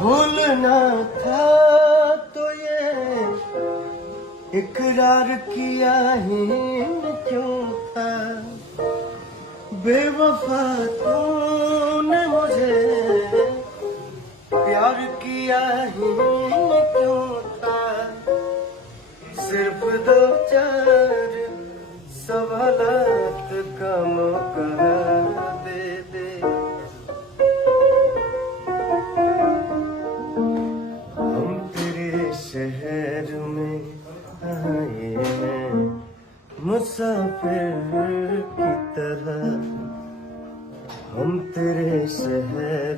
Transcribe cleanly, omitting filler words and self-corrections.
भूलना था तो ये इकरार किया ही क्यों था। बेवफा तूने मुझे प्यार किया ही क्यों था। सिर्फ दो चार सवालात का मौका दे दे। हम तेरे शहर में आए हैं मुसाफिर की तरह। हम तेरे शहर